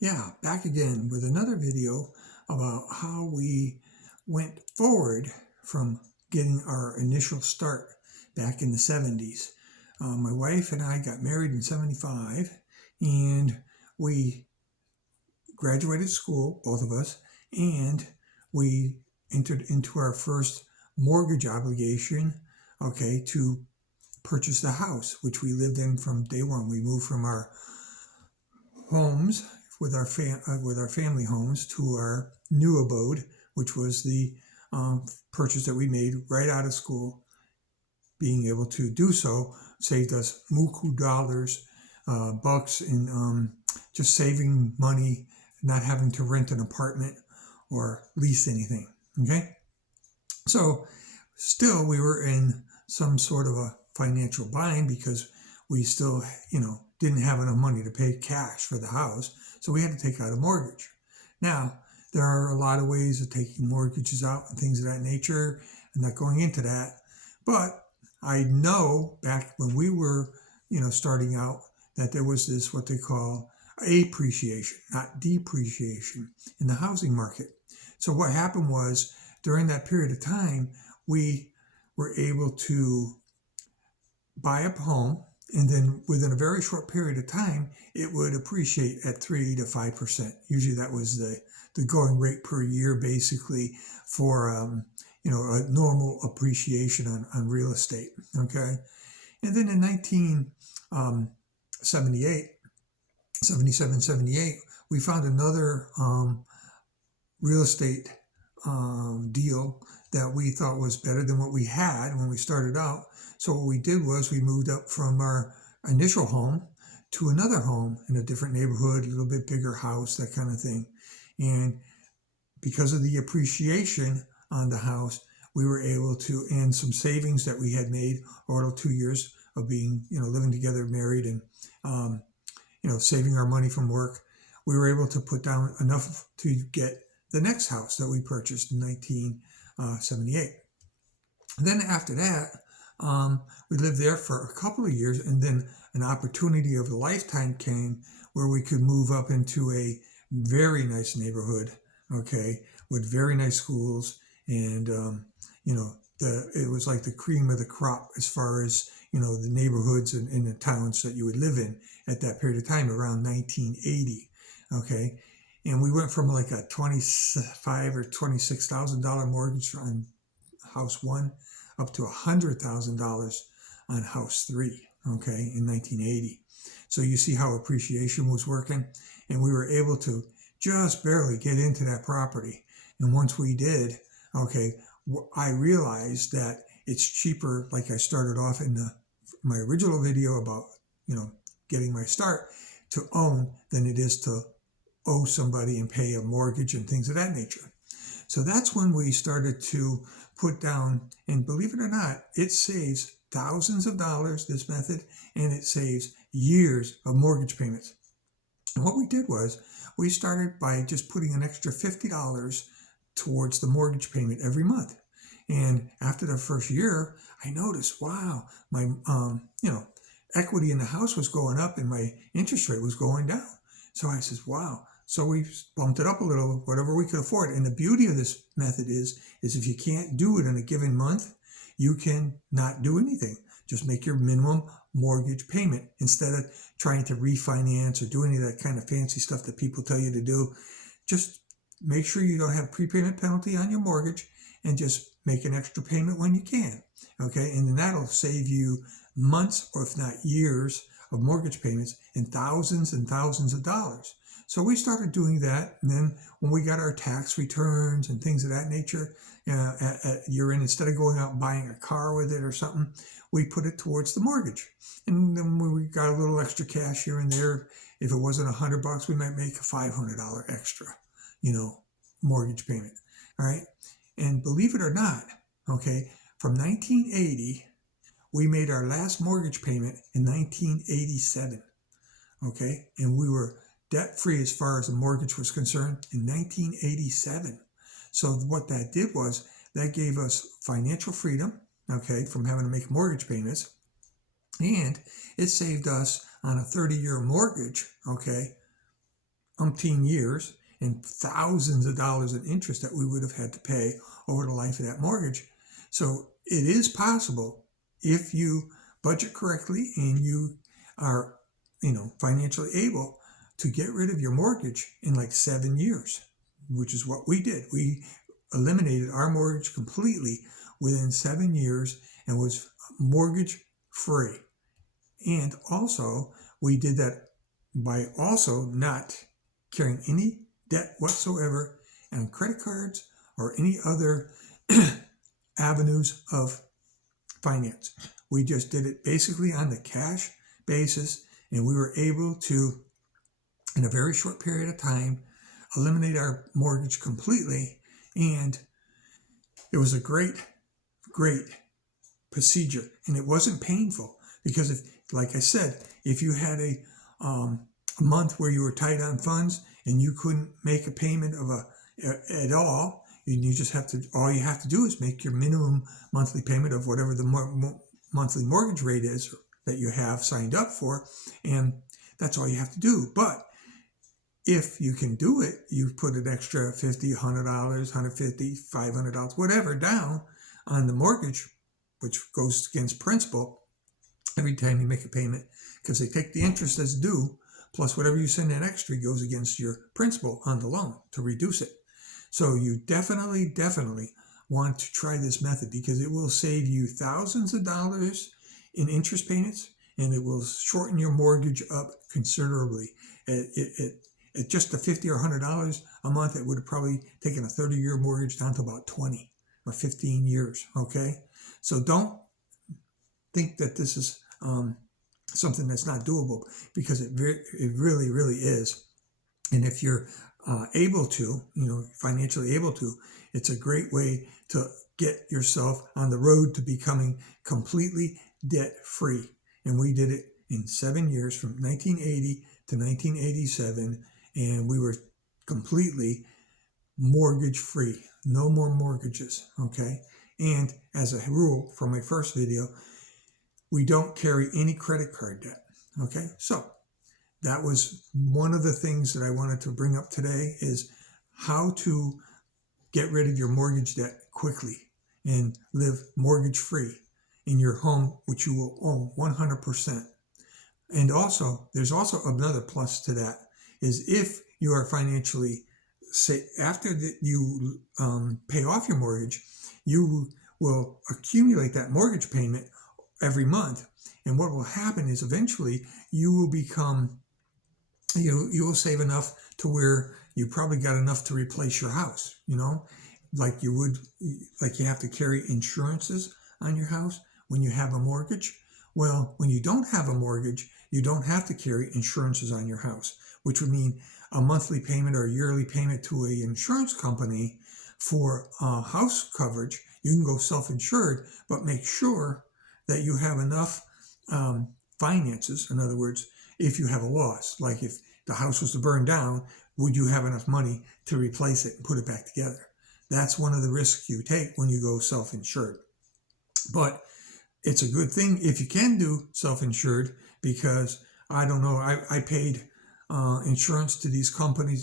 Yeah, back again with another video about how we went forward from getting our initial start back in the 70s. My wife and I got married in 75, and we graduated school, both of us, and we entered into our first mortgage obligation, okay, to purchase the house, which we lived in from day one. We moved from our homes with our family homes to our new abode, which was the purchase that we made right out of school. Being able to do so saved us muku dollars, bucks, and just saving money, not having to rent an apartment or lease anything. Okay, so still we were in some sort of a financial bind because we still, didn't have enough money to pay cash for the house. So we had to take out a mortgage. Now, there are a lot of ways of taking mortgages out and things of that nature. I'm not going into that. But I know back when we were, starting out, that there was this, what they call appreciation, not depreciation, in the housing market. So what happened was during that period of time, we were able to buy a home, and then within a very short period of time, it would appreciate at 3 to 5%. Usually that was the going rate per year, basically, for a normal appreciation on real estate. Okay. And then in 1978, 77, 78, we found another real estate deal that we thought was better than what we had when we started out. So what we did was we moved up from our initial home to another home in a different neighborhood, a little bit bigger house, that kind of thing. And because of the appreciation on the house, we were able to, and some savings that we had made over 2 years of being, living together, married, and, saving our money from work, we were able to put down enough to get the next house that we purchased in 1978. Then after that, we lived there for a couple of years, and then an opportunity of a lifetime came where we could move up into a very nice neighborhood, okay, with very nice schools, and it was like the cream of the crop as far as the neighborhoods and the towns that you would live in at that period of time, around 1980, okay. And we went from like a $25,000 or $26,000 mortgage on house one up to $100,000 on house three, okay, in 1980. So you see how appreciation was working, and we were able to just barely get into that property. And once we did, okay, I realized that it's cheaper, like I started off in my original video about, getting my start, to own than it is to owe somebody and pay a mortgage and things of that nature. So that's when we started to put down, and believe it or not, it saves thousands of dollars, this method, and it saves years of mortgage payments. And what we did was we started by just putting an extra $50 towards the mortgage payment every month. And after the first year, I noticed, wow, my equity in the house was going up and my interest rate was going down. So I says, wow. So we bumped it up a little, whatever we could afford. And the beauty of this method is if you can't do it in a given month, you can not do anything. Just make your minimum mortgage payment instead of trying to refinance or do any of that kind of fancy stuff that people tell you to do. Just make sure you don't have prepayment penalty on your mortgage, and just make an extra payment when you can. Okay, and then that'll save you months, or if not years, of mortgage payments and thousands of dollars. So we started doing that, and then when we got our tax returns and things of that nature at year end, instead of going out and buying a car with it or something, we put it towards the mortgage. And then when we got a little extra cash here and there, if it wasn't $100, we might make a $500 extra, mortgage payment. All right. And believe it or not, okay, from 1980, we made our last mortgage payment in 1987. Okay. And we were debt free as far as the mortgage was concerned in 1987. So what that did was that gave us financial freedom, okay, from having to make mortgage payments. And it saved us on a 30-year mortgage, okay, umpteen years and thousands of dollars in interest that we would have had to pay over the life of that mortgage. So it is possible, if you budget correctly and you are, financially able, to get rid of your mortgage in like 7 years, which is what we did. We eliminated our mortgage completely within 7 years and was mortgage free. And also, we did that by also not carrying any debt whatsoever on credit cards or any other avenues of finance. We just did it basically on the cash basis, and we were able to, in a very short period of time, eliminate our mortgage completely. And it was a great procedure, and it wasn't painful, because if, like I said, if you had a month where you were tight on funds and you couldn't make a payment at all, you just have to, all you have to do is make your minimum monthly payment of whatever the monthly mortgage rate is that you have signed up for, and that's all you have to do. But if you can do it, you put an extra $50, $100, $150, $500, whatever down on the mortgage, which goes against principal every time you make a payment, because they take the interest as due, plus whatever you send in extra goes against your principal on the loan to reduce it. So you definitely want to try this method, because it will save you thousands of dollars in interest payments, and it will shorten your mortgage up considerably. At just the $50 or $100 a month, it would have probably taken a 30-year mortgage down to about 20 or 15 years, okay? So don't think that this is something that's not doable, because it really is. And if you're able to, financially able to, it's a great way to get yourself on the road to becoming completely debt-free. And we did it in 7 years, from 1980 to 1987, and we were completely mortgage-free. No more mortgages, okay? And as a rule, from my first video, we don't carry any credit card debt, okay? So that was one of the things that I wanted to bring up today, is how to get rid of your mortgage debt quickly and live mortgage-free in your home, which you will own 100%. And also, there's also another plus to that, is if you are financially, after you pay off your mortgage, you will accumulate that mortgage payment every month. And what will happen is eventually you will become, you will save enough to where you probably got enough to replace your house, like you have to carry insurances on your house when you have a mortgage. Well, when you don't have a mortgage, you don't have to carry insurances on your house, which would mean a monthly payment or a yearly payment to an insurance company for house coverage. You can go self-insured, but make sure that you have enough finances. In other words, if you have a loss, like if the house was to burn down, would you have enough money to replace it and put it back together? That's one of the risks you take when you go self-insured. But it's a good thing if you can do self-insured, because I don't know, I paid insurance to these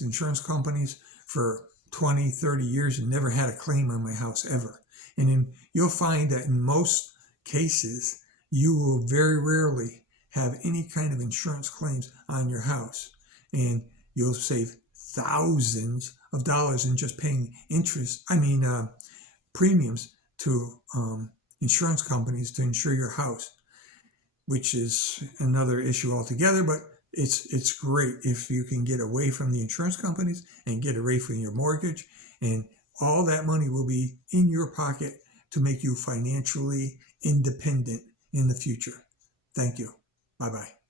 insurance companies for 20, 30 years and never had a claim on my house ever. And you'll find that in most cases, you will very rarely have any kind of insurance claims on your house. And you'll save thousands of dollars in just paying premiums to insurance companies to insure your house, which is another issue altogether. But it's great if you can get away from the insurance companies and get away from your mortgage, and all that money will be in your pocket to make you financially independent in the future. Thank you. Bye-bye.